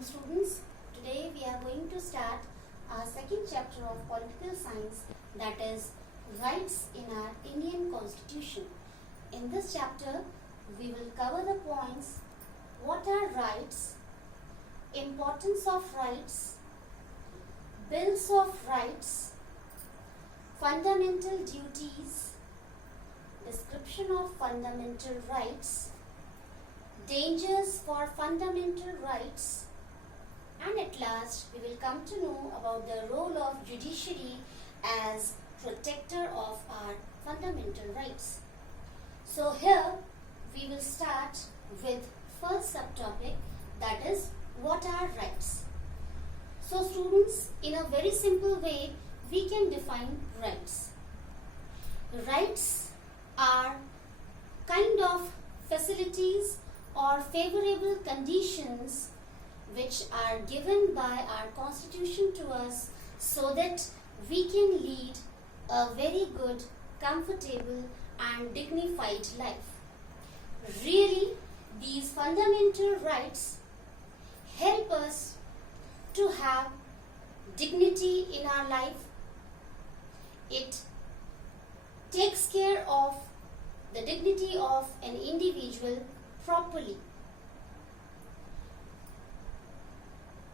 morning, students. Today we are going to start our second chapter of political science, that is rights in our Indian Constitution. In this chapter we will cover the points: what are rights, importance of rights, bills of rights, fundamental duties, description of fundamental rights, dangers for fundamental rights, and at last we will come to know about the role of judiciary as protector of our fundamental rights. So here we will start with first subtopic, that is what are rights. So students, in a very simple way we can define rights. Rights are kind of facilities or favorable conditions which are given by our constitution to us so that we can lead a very good, comfortable and dignified life. Really, these fundamental rights help us to have dignity in our life. It takes care of the dignity of an individual properly.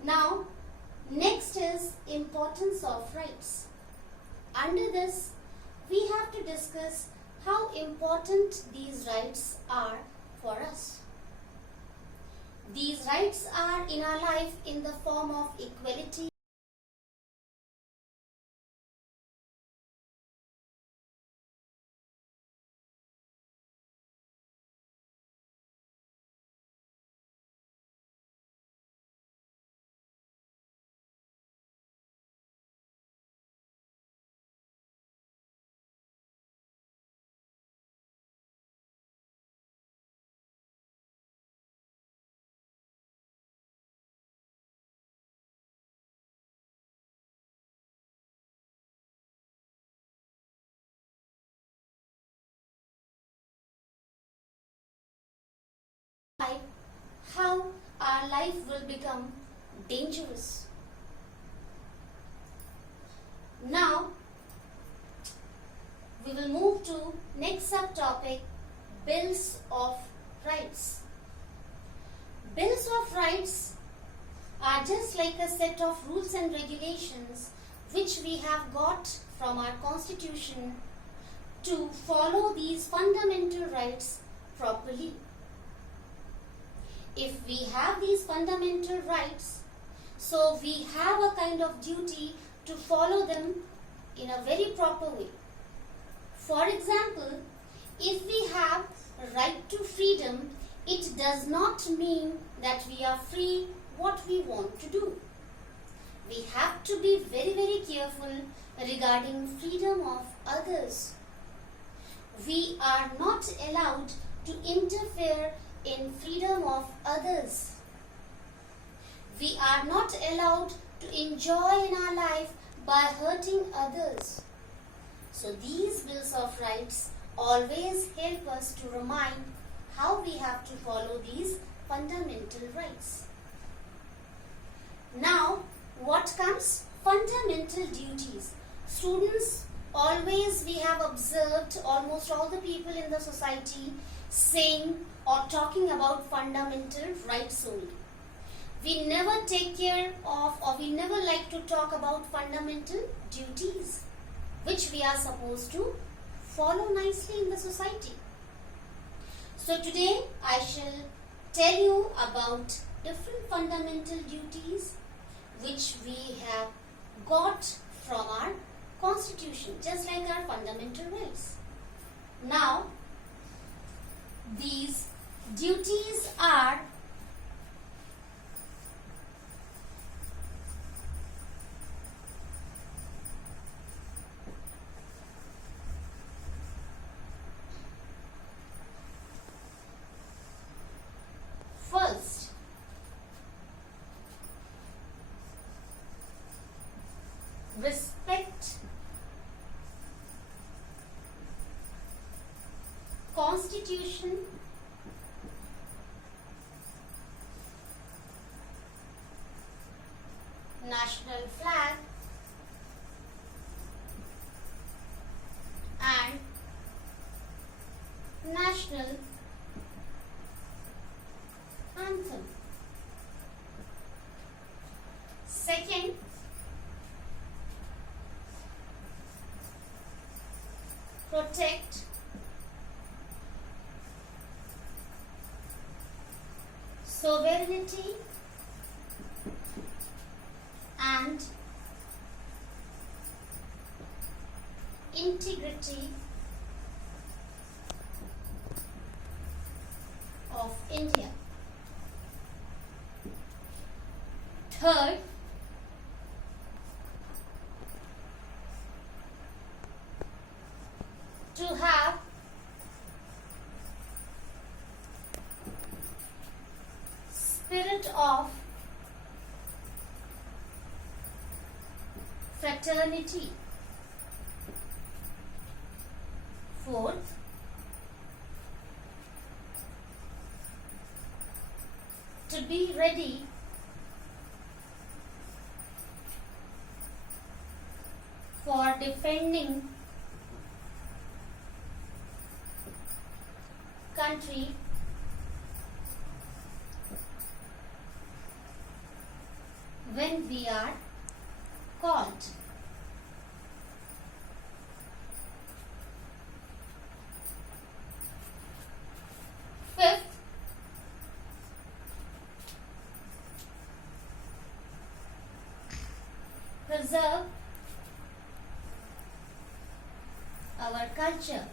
Now, next is importance of rights. Under this, we have to discuss how important these rights are for us. These rights are in our life in the form of equality, how our life will become dangerous. Now, we will move to next subtopic, bills of rights. Bills of rights are just like a set of rules and regulations which we have got from our constitution to follow these fundamental rights properly. If we have these fundamental rights, so we have a kind of duty to follow them in a very proper way. For example, if we have a right to freedom, it does not mean that we are free what we want to do. We have to be very, very careful regarding freedom of others. We are not allowed to interfere in freedom of others. We are not allowed to enjoy in our life by hurting others. So these bills of rights always help us to remind how we have to follow these fundamental rights. Now, what comes? Fundamental duties. Students, always we have observed almost all the people in the society saying or talking about fundamental rights only. We never take care of, or we never like to talk about fundamental duties which we are supposed to follow nicely in the society. So today I shall tell you about different fundamental duties which we have got from our constitution, just like our fundamental rights. Now, these duties are first, respect Constitution anthem. Second, protect sovereignty and integrity of India. Third, to have spirit of fraternity. Fourth, to be ready for defending country when we are called. Fifth, preserve our culture.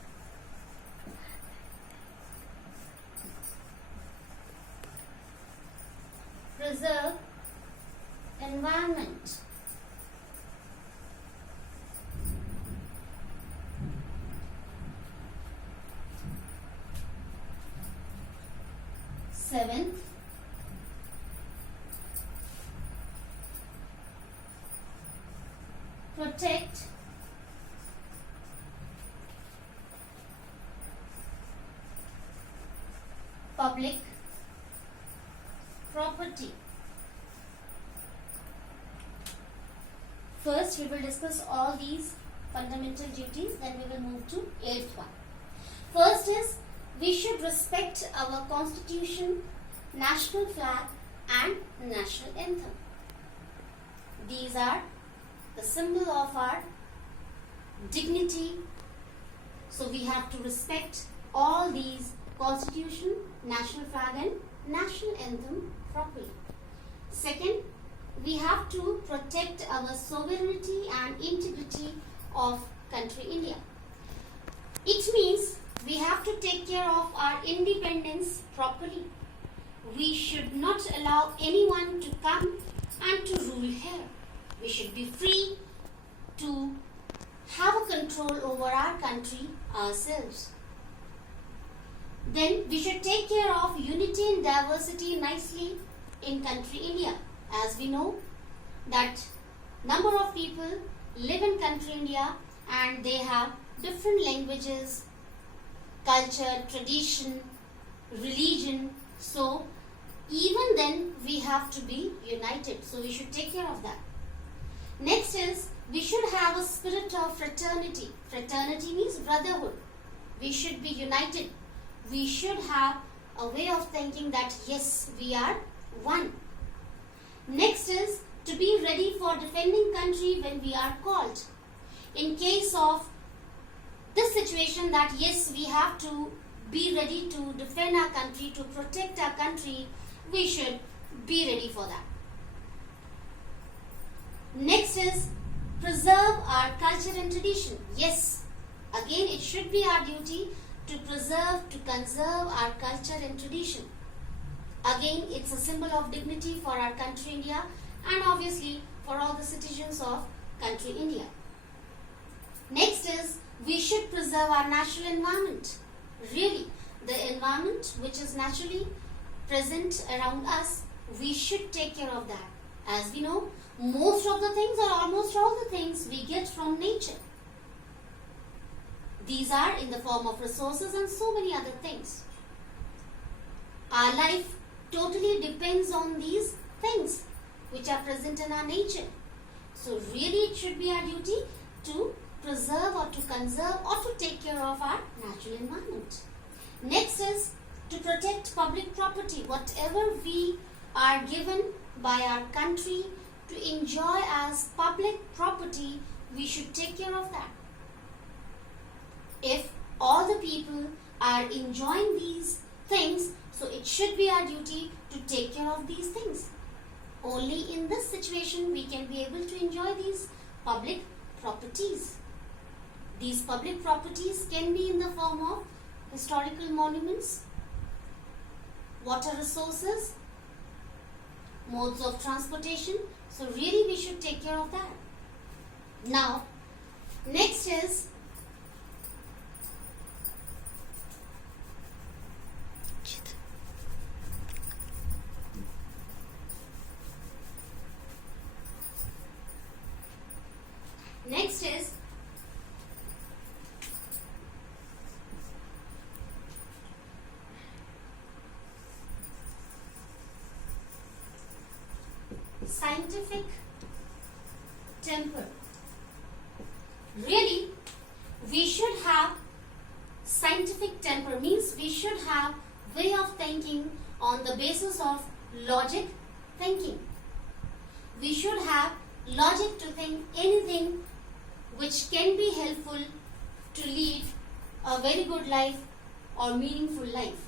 Preserve environment. Seventh, protect public property. First, we will discuss all these fundamental duties, then we will move to eighth one. First is, we should respect our constitution, national flag and national anthem. These are the symbol of our dignity. So we have to respect all these constitution, national flag and national anthem properly. Second, we have to protect our sovereignty and integrity of country India. It means we have to take care of our independence properly. We should not allow anyone to come and to rule here. We should be free to have a control over our country ourselves. Then we should take care of unity and diversity nicely in country India. As we know that number of people live in country India and they have different languages, culture, tradition, religion. So even then we have to be united. So we should take care of that. Next is, we should have a spirit of fraternity. Fraternity means brotherhood. We should be united. We should have a way of thinking that yes, we are one. Next is to be ready for defending country when we are called. In case of this situation that yes, we have to be ready to defend our country, to protect our country, we should be ready for that. Next is preserve our culture and tradition. Yes, again it should be our duty to preserve, to conserve our culture and tradition. Again, it's a symbol of dignity for our country India and obviously for all the citizens of country India. Next is, we should preserve our natural environment. Really, the environment which is naturally present around us, we should take care of that. As we know, most of the things or almost all the things we get from nature. These are in the form of resources and so many other things. Our life totally depends on these things which are present in our nature. So really it should be our duty to preserve or to conserve or to take care of our natural environment. Next is to protect public property. Whatever we are given by our country to enjoy as public property, we should take care of that. If all the people are enjoying these things, so it should be our duty to take care of these things. Only in this situation we can be able to enjoy these public properties. These public properties can be in the form of historical monuments, water resources, modes of transportation. So really we should take care of that. Now, next is scientific temper. Really, we should have scientific temper, means we should have way of thinking on the basis of logic thinking. We should have logic to think anything which can be helpful to lead a very good life or meaningful life.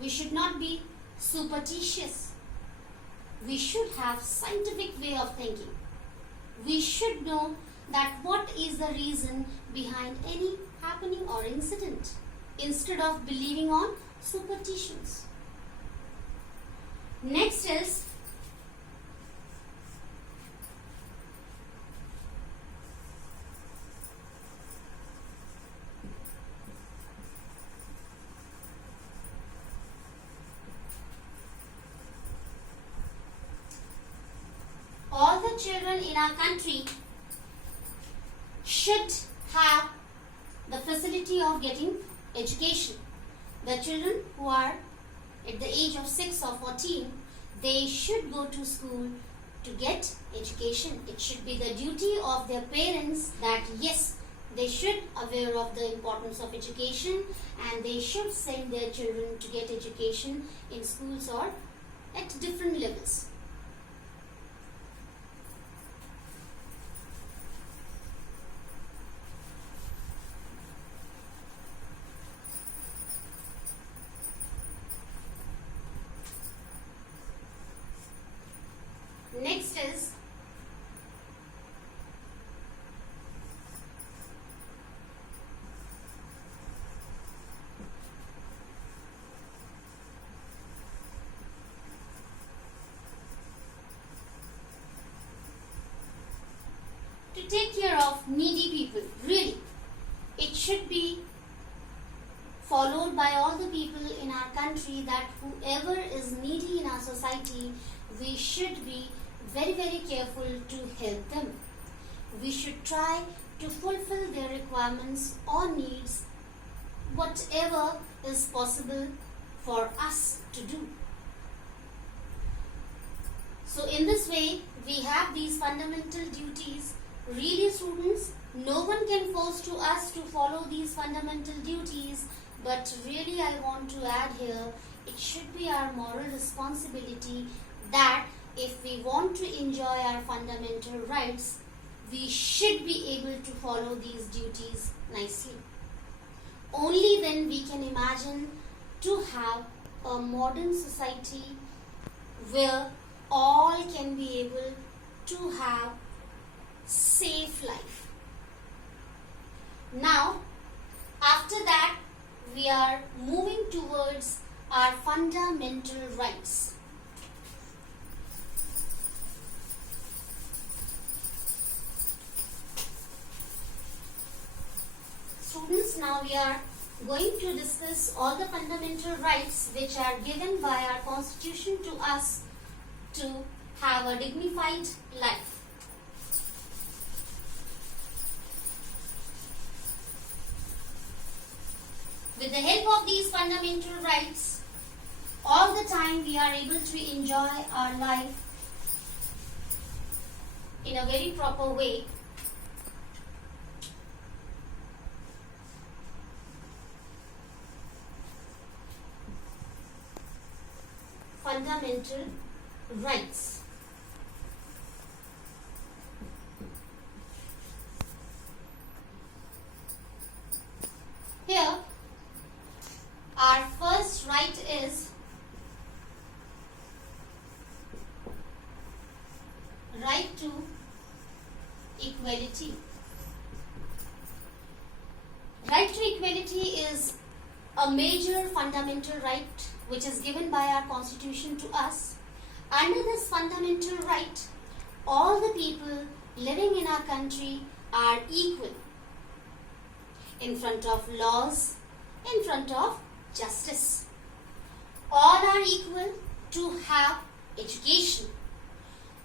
We should not be superstitious. We should have scientific way of thinking. We should know that what is the reason behind any happening or incident instead of believing on superstitions. Next is all the children in our country should have the facility of getting education. The children who are at the age of 6 or 14, they should go to school to get education. It should be the duty of their parents that yes, they should aware of the importance of education and they should send their children to get education in schools or at different levels. Next is to take care of needy people. Really, it should be followed by all the people in our country that whoever is needy in our society, we should be very careful to help them. We should try to fulfill their requirements or needs, whatever is possible for us to do. So in this way, we have these fundamental duties. Really students, no one can force to us to follow these fundamental duties, but really I want to add here, it should be our moral responsibility that if we want to enjoy our fundamental rights, we should be able to follow these duties nicely. Only then we can imagine to have a modern society where all can be able to have safe life. Now, after that, we are moving towards our fundamental rights. Students, now we are going to discuss all the fundamental rights which are given by our Constitution to us to have a dignified life. With the help of these fundamental rights, all the time we are able to enjoy our life in a very proper way. fundamental rights. Here, our first right is right to equality. Right to equality is a major fundamental right which is given by our constitution to us. Under this fundamental right, all the people living in our country are equal in front of laws, in front of justice. All are equal to have education.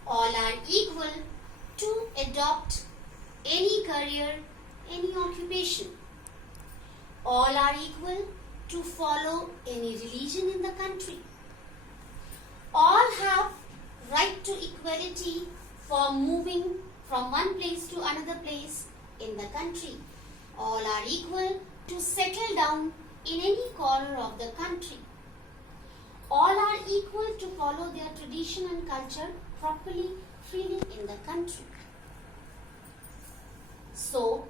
All are equal to adopt any career, any occupation. All are equal to follow any religion in the country. All have right to equality for moving from one place to another place in the country. All are equal to settle down in any corner of the country. All are equal to follow their tradition and culture properly, freely in the country. So,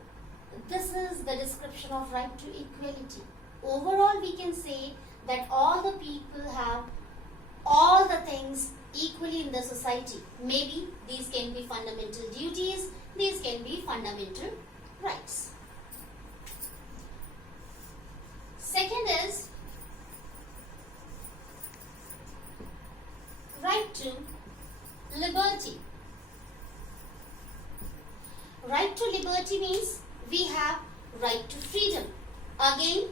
this is the description of right to equality. Overall, we can say that all the people have all the things equally in the society. Maybe these can be fundamental duties, these can be fundamental rights. Second is right to liberty. Right to liberty means we have right to freedom. Again,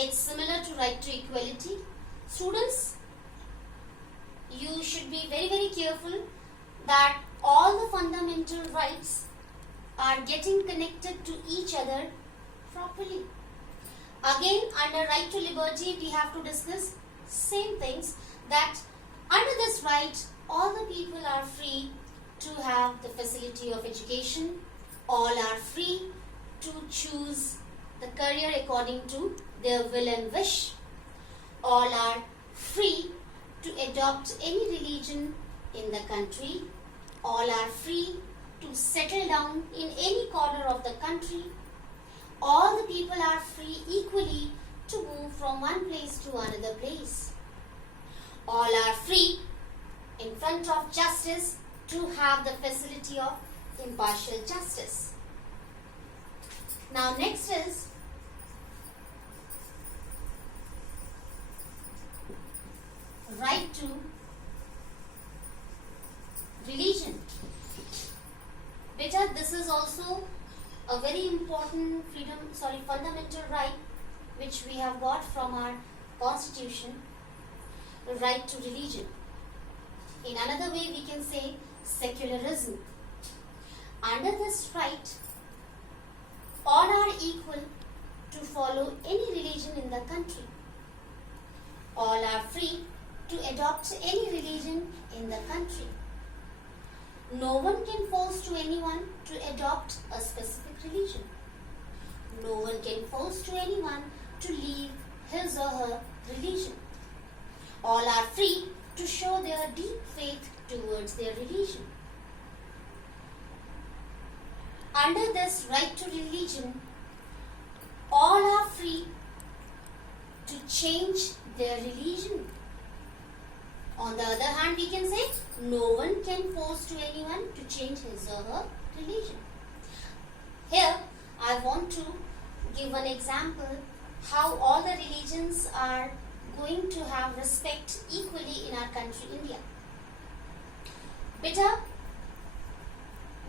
it's similar to right to equality. Students, you should be very, very careful that all the fundamental rights are getting connected to each other properly. Again, under right to liberty, we have to discuss same things, that under this right, all the people are free to have the facility of education. All are free to choose the career according to their will and wish. All are free to adopt any religion in the country. All are free to settle down in any corner of the country. All the people are free equally to move from one place to another place. All are free in front of justice to have the facility of impartial justice. Now next is right to religion. Beta, this is also a very important fundamental right which we have got from our constitution, the right to religion. In another way we can say secularism. Under this right, all are equal to follow any religion in the country. All are free to adopt any religion in the country. No one can force to anyone to adopt a specific religion. No one can force to anyone to leave his or her religion. All are free to show their deep faith towards their religion. Under this right to religion, all are free to change their religion. On the other hand, we can say no one can force to anyone to change his or her religion. Here, I want to give an example how all the religions are going to have respect equally in our country, India. Beta,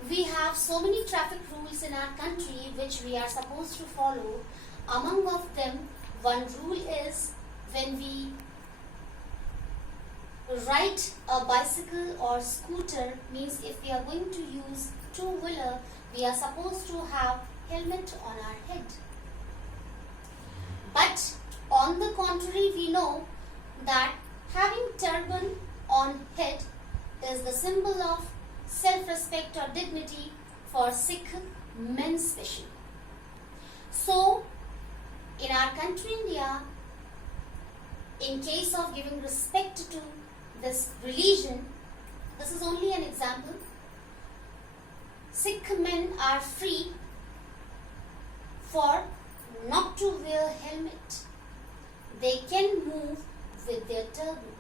we have so many traffic rules in our country which we are supposed to follow. Among of them, one rule is when we ride a bicycle or scooter, means if we are going to use two-wheeler, we are supposed to have helmet on our head. But on the contrary, we know that having turban on head is the symbol of self-respect or dignity for Sikh men especially. So, in our country India, in case of giving respect to this religion, this is only an example. Sikh men are free for not to wear helmet. They can move with their turban.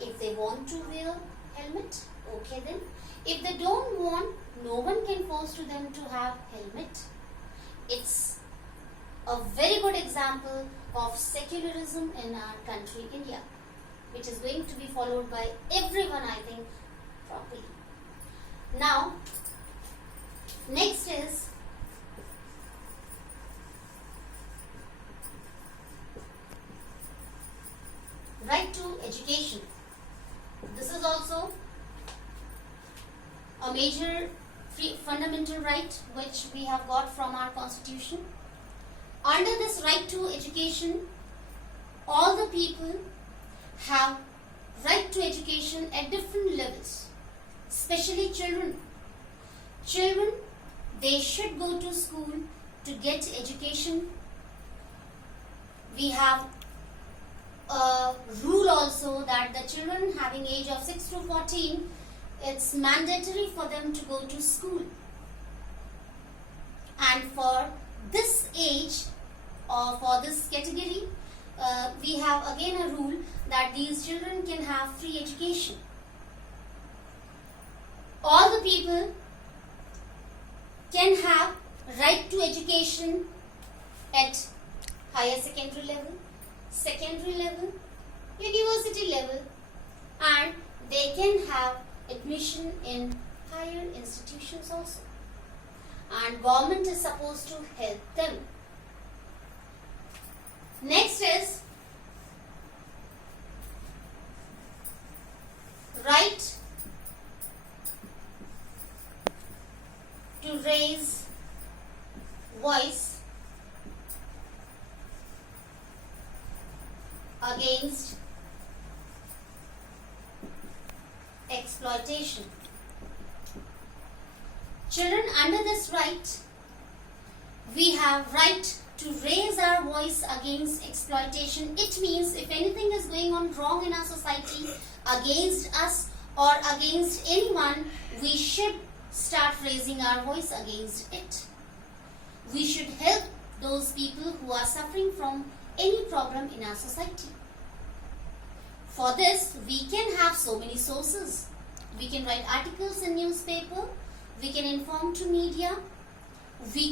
If they want to wear helmet, okay then. If they don't want, no one can force to them to have helmet. It's a very good example of secularism in our country, India, which is going to be followed by everyone, I think, properly. Now, next is right to education. This is also a major fundamental right which we have got from our constitution. Under this right to education, all the people have right to education at different levels, especially children. Children, they should go to school to get education. We have a rule also that the children having age of 6 to 14, it's mandatory for them to go to school. And for this age or for this category, we have again a rule that these children can have free education. All the people can have right to education at higher secondary level, university level, and they can have admission in higher institutions also. And government is supposed to help them. Next is right to raise voice against exploitation. Children, under this right, we have right to raise our voice against exploitation. It means if anything is going on wrong in our society against us or against anyone, we should start raising our voice against it. We should help those people who are suffering from any problem in our society. For this, we can have so many sources. We can write articles in newspaper. We can inform to media. We